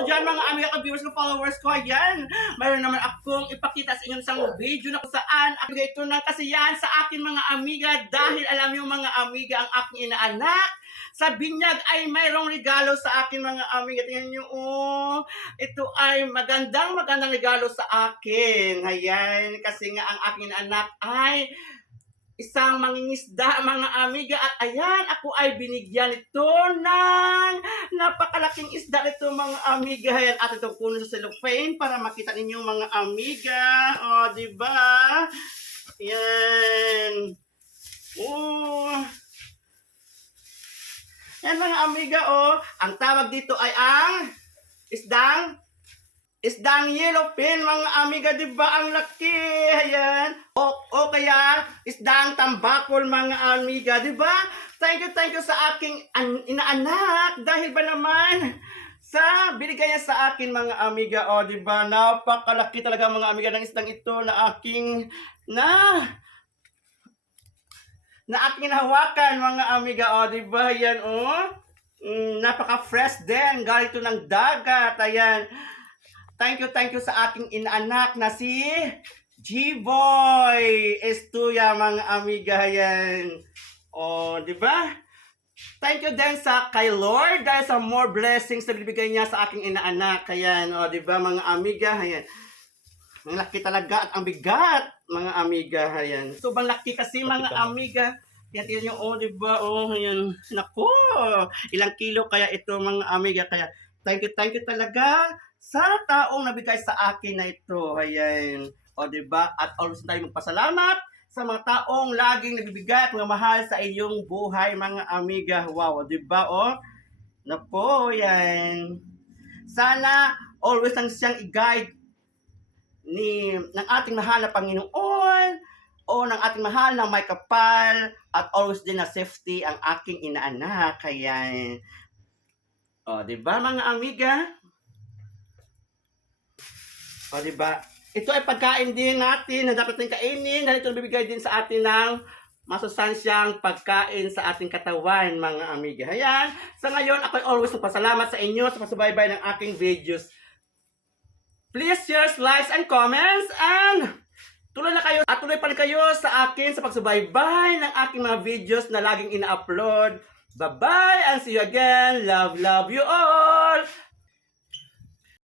kayo dyan mga amiga ko, viewers ko, followers ko. Ayan, mayroon naman akong ipakita sa inyo isang video na kung saan ako ito ng kasiyahan sa akin mga amiga. Dahil alam niyo mga amiga, ang aking inaanak sa binyag ay mayroong regalo sa akin mga amiga. Tingnan nyo, oh, ito ay magandang regalo sa akin. Ayan, kasi nga ang aking anak ay isang mangingisda mga amiga, at ayan, ako ay binigyan ito ng napakalaking isda nito mga amiga. Ayan, at itong kuno sa cellophane para makita ninyo mga amiga. O, diba? Ayan. Oh. Yan mga amiga, oh. Ang tawag dito ay ang isdang yellowfin mga amiga, diba? Ang laki. Ayan. O kaya isdang tambakol mga amiga, diba? Thank you sa aking inaanak dahil ba naman sa binigay niya sa akin mga amiga. O diba? Napakalaki talaga mga amiga ng isdang ito na aking aking hawakan mga amiga. O diba? Yan o. Napaka-fresh din. Galing ito ng dagat. Ayan. Thank you sa aking inaanak na si G-Boy Estuya mga amiga. Yan. O, di ba? Thank you din sa kay Lord dahil sa more blessings na bibigay niya sa aking inaanak. Ayan. O, di ba mga amiga? Ayan. Ang laki talaga at ang bigat mga amiga. Ayan. So, bang laki kasi mga amiga. Yan, tingnan nyo, oh, di ba? Oh, ayan. Naku, ilang kilo kaya ito mga amiga. Kaya, thank you talaga sa taong nabigay sa akin na ito. Ayan. O, diba? At always tayo magpasalamat sa mga taong laging nagbibigay at mahal sa iyong buhay, mga amiga. Wow, diba? O, napo, yan. Sana always lang siyang i-guide ng ating mahal na Panginoon o ng ating mahal na may kapal, at always din na safety ang aking inaanak. Ayan. O, diba, mga amiga? O, diba? Ito ay pagkain din natin na dapat natin kainin dahil ito bibigay din sa atin ng masustansyang pagkain sa ating katawan, mga amiga. Ayan. Sa ngayon, ako ay always nagpasalamat sa inyo sa pasubaybay ng aking videos. Please share, likes, and comments, and tuloy na kayo at tuloy pa rin kayo sa akin sa pagsubaybay ng aking mga videos na laging ina-upload. Bye-bye and see you again. Love you all.